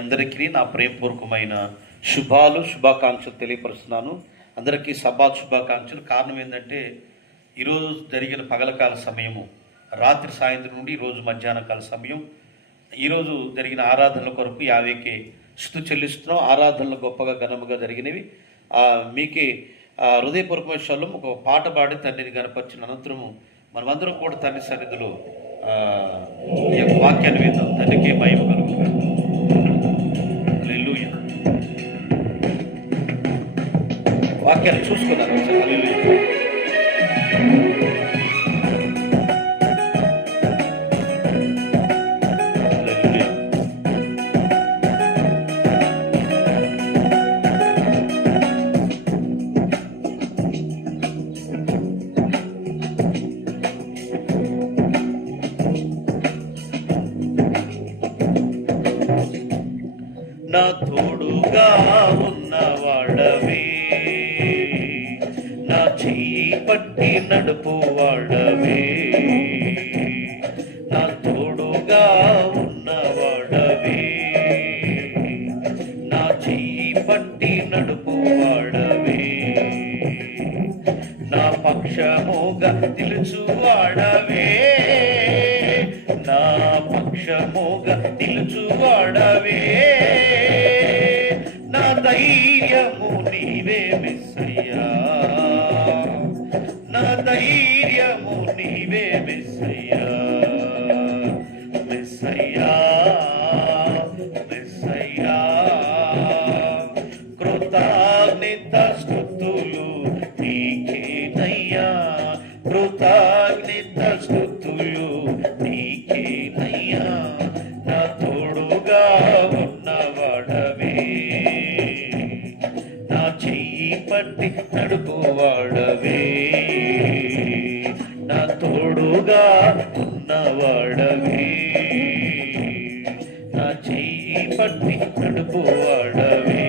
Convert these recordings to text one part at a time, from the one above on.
అందరికీ నా ప్రేమపూర్వకమైన శుభాకాంక్షలు తెలియపరుస్తున్నాను. అందరికీ శుభాకాంక్షలు. కారణం ఏంటంటే ఈరోజు జరిగిన పగలకాల సమయము, రాత్రి సాయంత్రం నుండి ఈరోజు మధ్యాహ్న కాల సమయం, ఈరోజు జరిగిన ఆరాధనల కొరకు యావేకే స్తుతి చెల్లిస్తున్నాం. ఆరాధనలు గొప్పగా ఘనముగా జరిగినవి. మీకే హృదయపూర్వకమైన విషయాల్లో ఒక పాట పాడి తండ్రిని గనపరిచిన అనంతరము మనమందరం కూడా తండ్రి సన్నిధిలో ఈ యొక్క వాక్యాన్ని విందాం. తండ్రికి మహిమ కలుగును. హల్లెలూయా. వాక్యాన్ని చూసుకున్నాను. హల్లెలూయా. నా తోడుగా ఉన్నవాడవే, నా చెయ్యి పట్టి నడుపు వాడవే. నా తోడుగా ఉన్నవాడవే, నా చెయ్యి పట్టి నడుపు వాడవే. నా పక్షముగా నిలుచువాడవే, నా పక్షముగా నిలుచువాడవే. నా ధైర్యము నీవే మెస్సయ్యా, నా ధైర్యము నీవే మెస్సయ్యా. మెస్సయ్యా మెస్సయ్యా, కృతజ్ఞత స్తుతులు నీకేనయ్యా, కృతజ్ఞత స్తుతులు నీకేనయ్యా. నా తోడుగా ఉన్నవాడవే, నా చెయ్యి పట్టి నడుపువాడవే. నా తోడుగా ఉన్నవాడవే, నా చెయ్యి పట్టి నడుపువాడవే.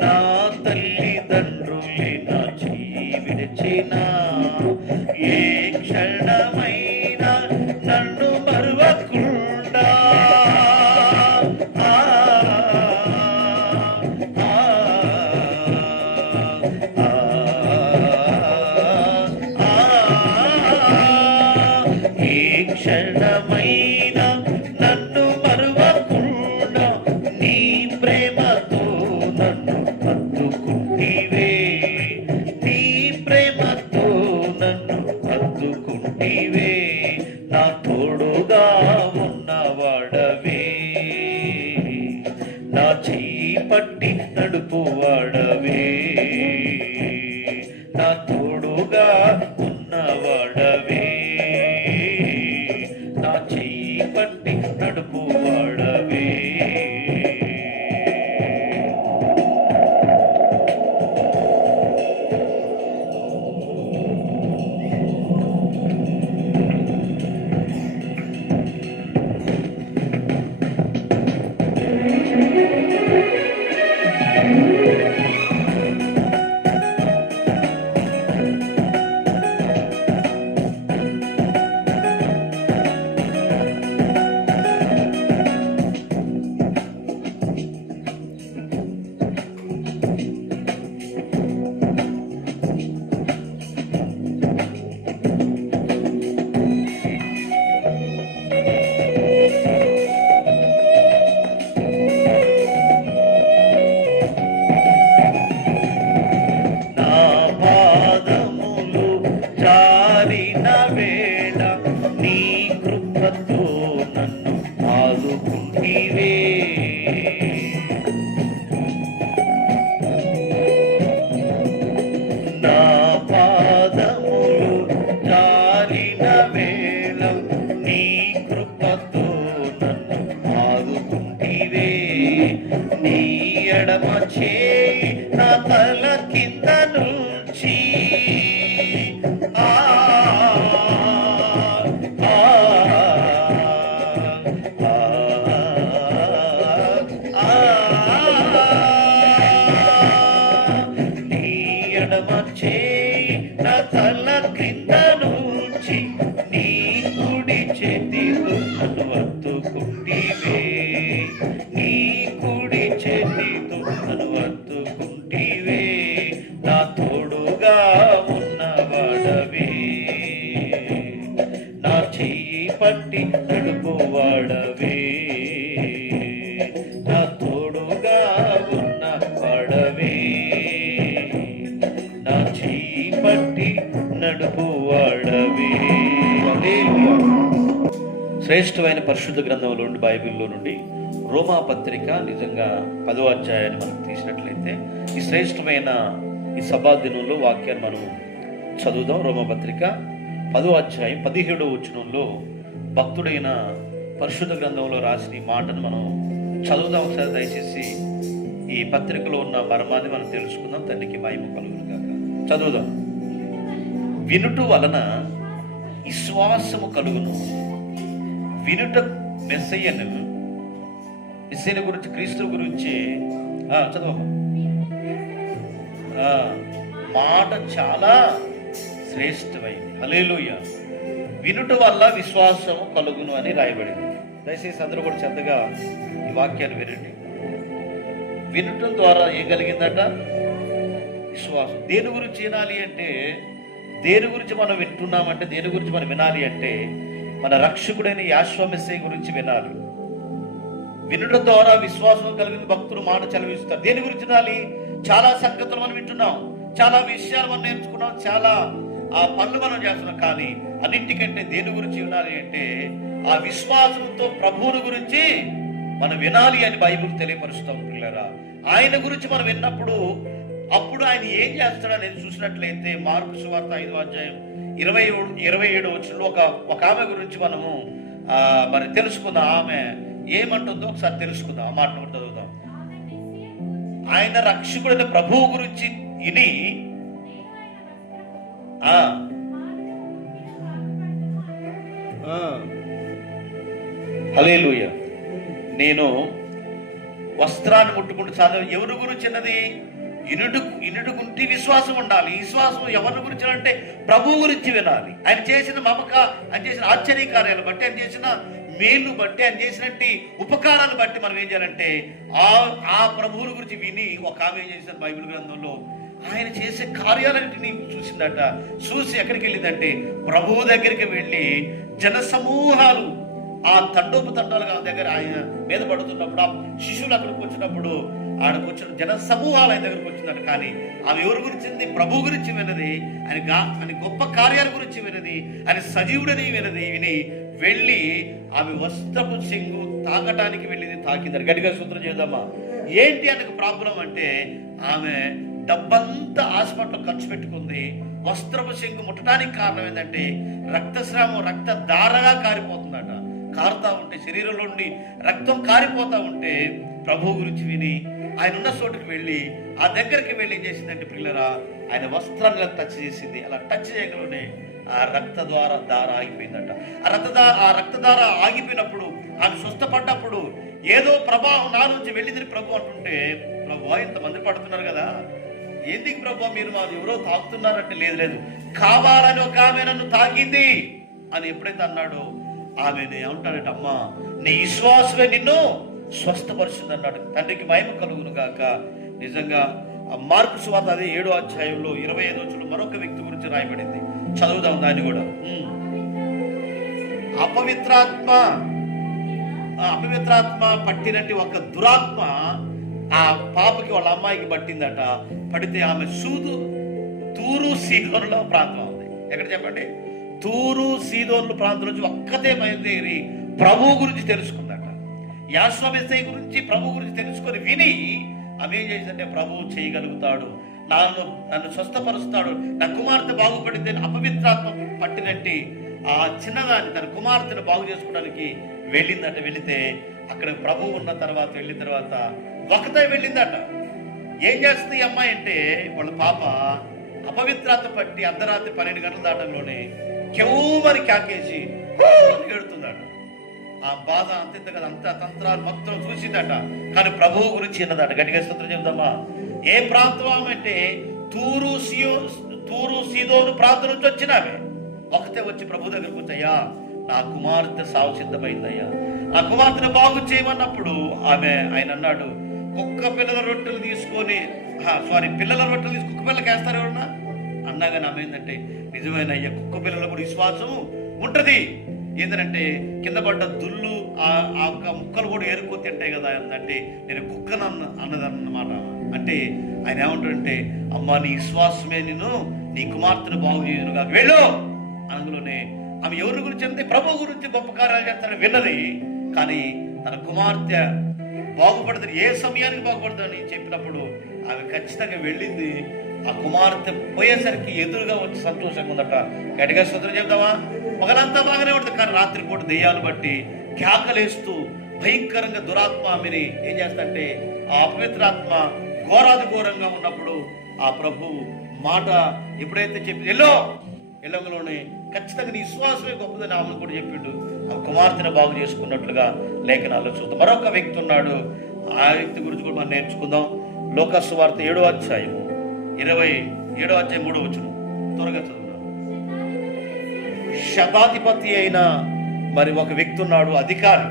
నా తల్లిదండ్రులే నా చెయ్యి విడిచిన, ఏ క్షణమైనా నన్ను మరువకుండా ఏ క్షణమైనా నన్ను మరువకుండా నీ ప్రేమతో నన్ను హత్తుకుంటివే, నీ ప్రేమతో నన్ను హత్తుకుంటివే. నా తోడుగా ఉన్నవాడవే, నా చెయ్యి పట్టి నడుపువాడవే. నా తోడుగా ఉన్నవాడవే, నా చెయ్యి పట్టి నడుపువాడవే. చేయి నా తల కింద నుంచి ఎడమ చేయి నా తల కింద నుంచి నీ కుడి చేతితో నన్ను హత్తుకుంటివే, నీ కుడి చేతితో నన్ను హత్తుకుంటివే, నా తోడుగా ఉన్నవాడవే, నా చెయ్యి పట్టి నడుపువాడవే, నా తోడుగా ఉన్నవాడవే, నా చెయ్యి పట్టి నడుపువాడవే. శ్రేష్టమైన పరిశుద్ధ గ్రంథంలో నుండి, బైబిల్లో నుండి రోమా పత్రిక నిజంగా 10వ అధ్యాయాన్ని మనం తీసినట్లయితే ఈ శ్రేష్టమైన ఈ సభా దినంలో వాక్యాన్ని మనం చదువుదాం. రోమా పత్రిక 10వ అధ్యాయం 17వ వచనంలో భక్తుడైన పరిశుద్ధ గ్రంథంలో రాసిన ఈ మాటను మనం చదువుదాం. ఒకసారి దయచేసి ఈ పత్రికలో ఉన్న మర్మాన్ని మనం తెలుసుకుందాం. తండ్రికి మహిమ కలుగును గాక. చదువుదాం. వినుట వలన విశ్వాసము కలుగును, వినుట మెస్సయ్యను గురించి, క్రీస్తు గురించి చదువు. మాట చాలా శ్రేష్టమైంది. హల్లెలూయా. వినుట వల్ల విశ్వాసము కలుగును అని రాయబడింది. దయచేసి అందరూ కూడా శ్రద్ధగా ఈ వాక్యాన్ని వినండి. వినటం ద్వారా ఏం కలిగిందట? విశ్వాసం. దేని గురించి వినాలి అంటే, దేని గురించి మనం వింటున్నామంటే, దేని గురించి మనం వినాలి అంటే మన రక్షకుడైన యేసు మెస్సయ్య గురించి వినాలి. వినుట ద్వారా విశ్వాసం కలిగిన భక్తులు మాట చదివిస్తారు. దేని గురించి వినాలి? చాలా సంగతులు మనం వింటున్నాం, చాలా విషయాలు మనం నేర్చుకున్నాం, చాలా పనులు మనం చేస్తున్నాం. కానీ అన్నింటికంటే దేని గురించి వినాలి అంటే ఆ విశ్వాసంతో ప్రభువుని గురించి మనం వినాలి అని బైబిల్ తెలియపరుస్తాం. పిల్లరా, ఆయన గురించి మనం విన్నప్పుడు అప్పుడు ఆయన ఏం చేస్తాడనేది చూసినట్లయితే మార్కు సువార్త 5వ అధ్యాయం 27 వచనంలో ఒక ఆమె గురించి మనము మరి తెలుసుకుందాం. ఆమె ఏమంటుందో ఒకసారి తెలుసుకుందాం. ఆ మాట చదువుదాం. ఆయన రక్షకుడైన ప్రభువు గురించి విని హల్లెలూయా. నేను వస్త్రాన్ని ముట్టుకుంటూ చదువు. ఎవరి గురించి అన్నది? ఇనుడుకుంటే విశ్వాసం ఉండాలి. విశ్వాసం ఎవరి గురించి అంటే ప్రభువు గురించి వినాలి. ఆయన చేసిన ఆయన చేసిన ఆశ్చర్య కార్యాలు బట్టి, ఆయన చేసిన మేలు బట్టి, ఆయన చేసినట్టు ఉపకారాలు బట్టి మనం ఏం చేయాలంటే ఆ ప్రభువుల గురించి విని, ఒక ఆమె ఏం చేసిన బైబిల్ గ్రంథంలో ఆయన చేసే కార్యాలన్నింటినీ చూసిందట. చూసి ఎక్కడికి వెళ్ళిందంటే ప్రభువు దగ్గరికి వెళ్ళి జన సమూహాలు ఆ తండోపతండాలుగా దగ్గర ఆయన మీద పడుతున్నప్పుడు, ఆ శిశువులు అక్కడికి వచ్చినప్పుడు ఆడకు వచ్చిన జన సమూహాలు ఆయన దగ్గరకు వచ్చిందట. కానీ ఆమె ఎవరి గురించింది? ప్రభు గురించి విన్నది, ఆయన గొప్ప కార్యాల గురించి విన్నది, ఆయన సజీవుడని విని వెళ్ళి ఆమె వస్త్రపు చెంగు తాకటానికి వెళ్ళింది. తాకిందని గట్టిగా సూత్రం చేద్దామా? ఏంటి ఆయనకు ప్రాబ్లం అంటే ఆమె డబ్బంతా హాస్పిటల్ ఖర్చు పెట్టుకుంది. వస్త్రపు చెంగు ముట్టడానికి కారణం ఏంటంటే రక్తస్రావం, రక్త దారగా కారిపోతుందట. కారుతా ఉంటే, శరీరంలో నుండి రక్తం కారిపోతా ఉంటే ప్రభు గురించి విని ఆయన ఉన్న చోటుకి వెళ్ళి ఆ దగ్గరికి వెళ్ళి ఏం చేసిందంటే పిల్లరా, ఆయన వస్త్రాన్ని టచ్ చేసింది. అలా టచ్ చేయగలనే ఆ దార ఆగిపోయిందట. ఆ రక్తధార ఆగిపోయినప్పుడు, ఆమె స్వస్థపడ్డప్పుడు ఏదో ప్రభావం నా నుంచి వెళ్ళిందని ప్రభు అంటుంటే, ప్రభు ఇంతమంది పడుతున్నారు కదా, ఎందుకు ప్రభు మీరు మాది ఎవరో తాకుతున్నారంటే, లేదు కావాలని ఒక ఆమె నన్ను తాకింది అని ఎప్పుడైతే అన్నాడో ఆమెను ఏమంటాడట, అమ్మా నీ విశ్వాసమే నిన్ను స్వస్థపరుస్తుంది అన్నాడు. తండ్రికి మహిమ కలుగును గాక. నిజంగా మార్కు సువార్త అదే 7వ అధ్యాయంలో 25వ వచనంలో మరొక వ్యక్తి గురించి రాయబడింది. చదువుదాం దాన్ని కూడా. అపవిత్రాత్మ పట్టినట్టు ఒక దురాత్మ ఆ పాపకి, వాళ్ళ అమ్మాయికి పట్టిందట. పడితే ఆమె తూరు సీదోనులో ప్రాంతం ఉంది. ఎక్కడ చెప్పండి? తూరు సీదోన్ల ప్రాంతం నుంచి ఒక్కతే బయలుదేరి ప్రభు గురించి తెలుసుకుందట. యేసు మెస్సయ్య గురించి, ప్రభు గురించి తెలుసుకొని విని ఆమె ఏం చేసిందంటే, ప్రభువు చేయగలుగుతాడు, నన్ను స్వస్థపరుస్తాడు, నా కుమార్తె బాగుపడింది అని అపవిత్రాత్మ పట్టినట్టి ఆ చిన్నదాన్ని, తన కుమార్తెను బాగు చేసుకోవడానికి వెళ్ళిందట. వెళితే అక్కడ ప్రభు ఉన్న తర్వాత, వెళ్ళిన తర్వాత ఒకతే వెళ్ళిందట. ఏం చేస్తుంది ఈ అమ్మాయి అంటే, వాళ్ళ పాప అపవిత్రత పట్టి అర్ధరాత్రి 12 గంటల దాటంలోనే కెవ్వమని కేకేసి ఏడుతుందట. ఆ బాధ అంత కదా, అంత తంత్రాలు మొత్తం చూసిందట. కానీ ప్రభువు గురించి విన్నదట. గట్టిగా స్తోత్రం చెప్దామా? ఏ ప్రాంతం అంటే తూరు సీదోను ప్రాంతం నుంచి వచ్చినామే. ఒకతే వచ్చి ప్రభు దగ్గరకు వచ్చయ్యా, నా కుమార్తె సావు సిద్ధమైందయ్యా, ఆ కుమార్తెను బాగు చేయమన్నప్పుడు ఆయన అన్నాడు, పిల్లల రొట్టెలు తీసుకొని కుక్క పిల్లలకి వేస్తారు ఎవరన్నా అన్నాగా ఆమె ఏంటంటే, నిజమైన అయ్యా కుక్క పిల్లలు కూడా విశ్వాసం ఉంటుంది. ఏంటంటే కింద పడ్డ దుళ్ళు ఆ ముక్కలు కూడా ఏరుకో తింటాయి కదా అంటే, నేను కుక్కను అన్నదన్నమాట. అంటే ఆయన ఏమంటాడంటే, అమ్మ నీ విశ్వాసమే నేను నీ కుమార్తెను బాగు చేయను కాక వెళ్ళు. అందులోనే ఆమె ఎవరి గురించి అంటే ప్రభు గురించి గొప్ప కార్యాలు చేస్తాడని విన్నది. కానీ తన కుమార్తె బాగుపడుతుంది, ఏ సమయానికి బాగుపడుతుందని చెప్పినప్పుడు ఆమె ఖచ్చితంగా వెళ్ళింది. ఆ కుమార్తె పోయేసరికి ఎదురుగా వచ్చి సంతోషంగా ఉందట. గట్టిగా స్తోత్రం చెప్తావా? పగలంతా బాగానే ఉంటుంది, కానీ రాత్రిపూట దెయ్యాలు బట్టి కేకలేస్తూ భయంకరంగా దురాత్మ ఆమెని ఏం చేస్తంటే, ఆ అపవిత్రాత్మ ఘోరాది ఘోరంగా ఉన్నప్పుడు ఆ ప్రభు మాట ఎప్పుడైతే చెప్పి ఎల్లంలోనే ఖచ్చితంగా నీ విశ్వాసమే గొప్పదని ఆమెను కూడా చెప్పిండు. ఆ కుమార్తెను బాగు చేసుకున్నట్లుగా లేఖనాల్లో చూద్దాం. మరొక వ్యక్తి ఉన్నాడు, ఆ వ్యక్తి గురించి కూడా మనం నేర్చుకుందాం. లోకాసు వార్త 7వ అధ్యాయము 27వ అధ్యాయం 3వ వచనం త్వరగా చదువుదాం. శతాధిపతి అయిన మరి ఒక వ్యక్తి ఉన్నాడు, అధికారి.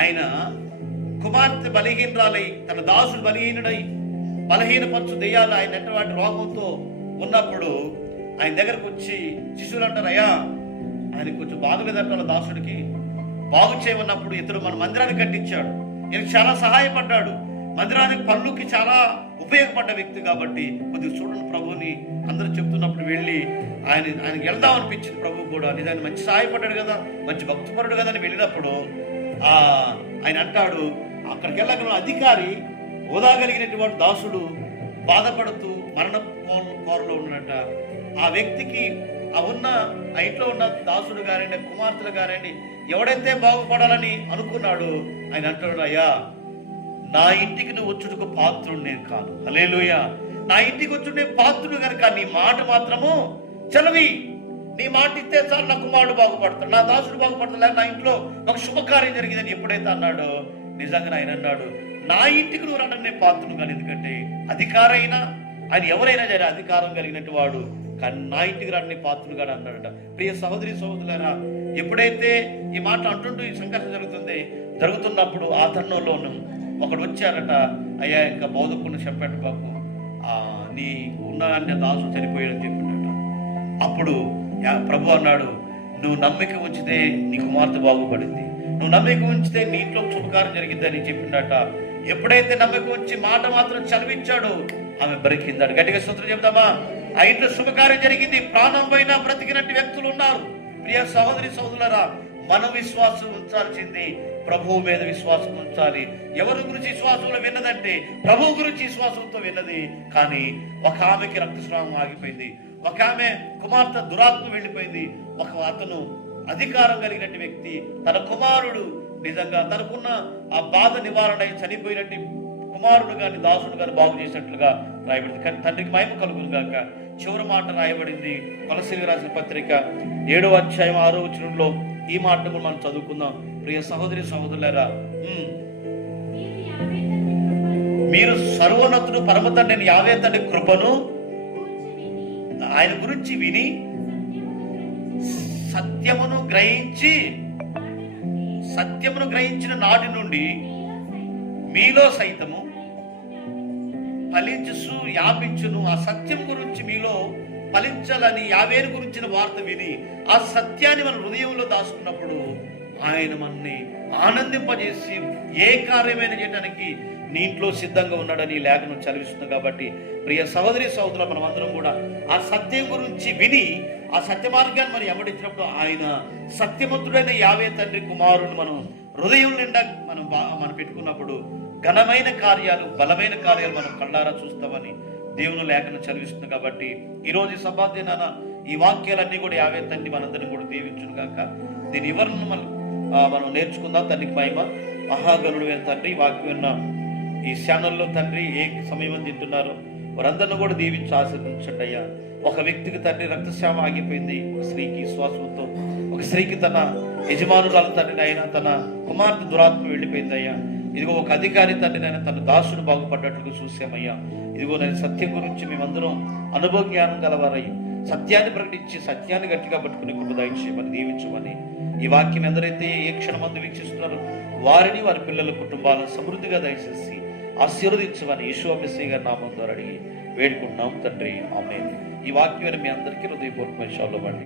ఆయన కుమార్తె బలహీనరాలై, తన దాసుడు బలహీనుడై బలహీనపరచు దెయ్యాలు ఆయన వాటి రోగంతో ఉన్నప్పుడు ఆయన దగ్గరకు వచ్చి శిష్యులు అంటారు, అయ్యా ఆయన కొంచెం బాగలేదంట దాసుడికి, బాగు చేయమన్నప్పుడు ఇతడు మన మందిరాన్ని కట్టించాడు, ఈయనకు చాలా సహాయపడ్డాడు, మందిరానికి పనులకి చాలా ఉపయోగపడ్డ వ్యక్తి కాబట్టి కొద్దిగా చూడండి ప్రభుని అందరూ చెప్తున్నప్పుడు వెళ్ళి ఆయనకి వెళ్దాం అనిపించింది. ప్రభు కూడా నిజాన్ని మంచి సహాయపడ్డాడు కదా, మంచి భక్తిపరుడు కదా అని వెళ్ళినప్పుడు ఆయన అంటాడు, అక్కడికి వెళ్ళగల అధికారి ఓదాగలిగినటువంటి దాసుడు బాధపడుతూ మరణ కోరలో ఉన్నట. ఆ వ్యక్తికి ఆ ఇంట్లో ఉన్న దాసుడు గారండి, కుమార్తెలు గారండి, ఎవడైతే బాగుపడాలని అనుకున్నాడు ఆయన అంటాడు, అయ్యా నా ఇంటికి నువ్వు వచ్చుటకు పాత్రుడు నేను కాను. హల్లెలూయా. నా ఇంటికి వచ్చుండే పాత్రుడు కనుక నీ మాట మాత్రము చలవి, నీ మాట ఇస్తే చాలు నా కుమారుడు బాగుపడతాడు, నా దాసుడు బాగుపడతాడు, నా ఇంట్లో ఒక శుభకార్యం జరిగిందని ఎప్పుడైతే అన్నాడో నిజంగా ఆయన అన్నాడు, నా ఇంటికి నువ్వు రండి నేను పాత్రుడు కాను. ఎందుకంటే అధికారైనా ఆయన ఎవరైనా సరే అధికారం కలిగినట్టు వాడు, కానీ నా ఇంటికి రండి పాత్రుడు కాడు అన్నాడట. ప్రియ సహోదరి సహోదరులారా, ఎప్పుడైతే ఈ మాట అంటుంటూ ఈ సంఘర్షణ జరుగుతున్నప్పుడు ఆ తరుణంలోనూ ఒకడు వచ్చారట, అయ్యా ఇంకా బోధకుని చెప్పాడు బాబు, నీ ఉన్న దాసు చనిపోయాడని చెప్పినట. అప్పుడు ప్రభు అన్నాడు, నువ్వు నమ్మిక ఉంచితే నీ కుమార్తె బాగుపడింది, నువ్వు నమ్మిక ఉంచితే నీ ఇంట్లో శుభకార్యం జరిగిందని చెప్పిండట. ఎప్పుడైతే నమ్మిక ఉంచి మాట మాత్రం చదివించాడో ఆమె బ్రతికిందాడు. గట్టిగా స్తోత్రం చెప్తామా? ఆ ఇంట్లో శుభకార్యం జరిగింది, ప్రాణం పైన బ్రతికినట్టు వ్యక్తులు ఉన్నారు. ప్రియ సహోదరి సహోదరులారా, మనం విశ్వాసం ఉంచాల్సింది ప్రభువు మీద విశ్వాసం ఉంచాలి. ఎవరి గురించి విశ్వాసంలో విన్నదంటే ప్రభువు గురించి విశ్వాసంతో విన్నది. కానీ ఒక ఆమెకి రక్తస్రావం ఆగిపోయింది, ఒక ఆమె కుమార్తె దురాత్మ వెళ్ళిపోయింది, ఒక అతను అధికారం కలిగినట్టు వ్యక్తి తన కుమారుడు నిజంగా తనకున్న ఆ బాధ నివారణ చనిపోయినట్టు కుమారుడు గాని దాసుడు గాని బాగు చేసినట్లుగా రాయబడింది. కానీ తండ్రికి మహిమ కలుగును గాక. చివరి మాట రాయబడింది కొలస్సీయులకు రాసిన పత్రిక 7వ అధ్యాయం 6వ వచనంలో. ఈ మాట కూడా మనం చదువుకుందాం. ప్రియ సహోదరి సహోదరులారా, మీరు సర్వోన్నతుడు పరమ తండ్రి యావే తండ్రి కృపను ఆయన గురించి విని సత్యమును గ్రహించిన నాటి నుండి మీలో సైతము ఫలించు వ్యాపించును. ఆ సత్యం గురించి మీలో ఫలించాలని యావేరు గురించిన వార్త విని ఆ సత్యాన్ని మన హృదయంలో దాచుకున్నప్పుడు ఆయన మనని ఆనందింపజేసి ఏ కార్యమైన చేయడానికి నీ ఇంట్లో సిద్ధంగా ఉన్నాడని లేఖనం చదివిస్తుంది. కాబట్టి ప్రియ సహోదరి సహోదరులు, మనం అందరం కూడా ఆ సత్యం గురించి విని ఆ సత్య మార్గాన్ని మనం ఎమ్మడించినప్పుడు ఆయన సత్యవంతుడైన యావే తండ్రి కుమారుని మనం హృదయం నిండా మనం పెట్టుకున్నప్పుడు ఘనమైన కార్యాలు, బలమైన కార్యాలు మనం కళ్ళారా చూస్తామని దేవుని లేఖనం చదివిస్తుంది. కాబట్టి ఈరోజు ఈ సభాదినాన ఈ వాక్యాలన్నీ కూడా యావే తండ్రి మనందరినీ కూడా దీవించును గాక. దీని వివరణ మనం నేర్చుకుందాం. తండ్రికి మహిమ. మహాగణుడు తండ్రి, వాక్యం ఈ ఛానల్లో తండ్రి ఏ సమయం తింటున్నారో వారందరిని కూడా దీవించి ఆశీర్వదించండి అయ్యా. ఒక వ్యక్తికి తండ్రి రక్తస్రావం ఆగిపోయింది, ఒక స్త్రీకి శ్వాసంతో, ఒక స్త్రీకి తన యజమానురాలు తండ్రి అయినా తన కుమార్తె దురాత్మ వెళ్ళిపోయింది అయ్యా. ఇదిగో ఒక అధికారి తండ్రి నైనా తన దాసుడు బాగుపడ్డట్లుగా చూసామయ్యా. ఇదిగో నేను సత్యం గురించి మేమందరం అనుభవ జ్ఞానం గలవారై సత్యాన్ని ప్రకటించి సత్యాన్ని గట్టిగా పట్టుకుని కృప దయచేయమని దీవించమని, ఈ వాక్యం ఎందరైతే ఏ క్షణమందు వీక్షిస్తున్నారో వారిని వారి పిల్లల కుటుంబాలను సమృద్ధిగా దయచేసి ఆశీర్వదించమని యేసు మెస్సీయ గారి నామం ద్వారా అడిగి వేడుకుంటున్నాం తండ్రి, ఆమేన్. ఈ వాక్యాన్ని మీ అందరికీ హృదయపూర్వక వందనాలు.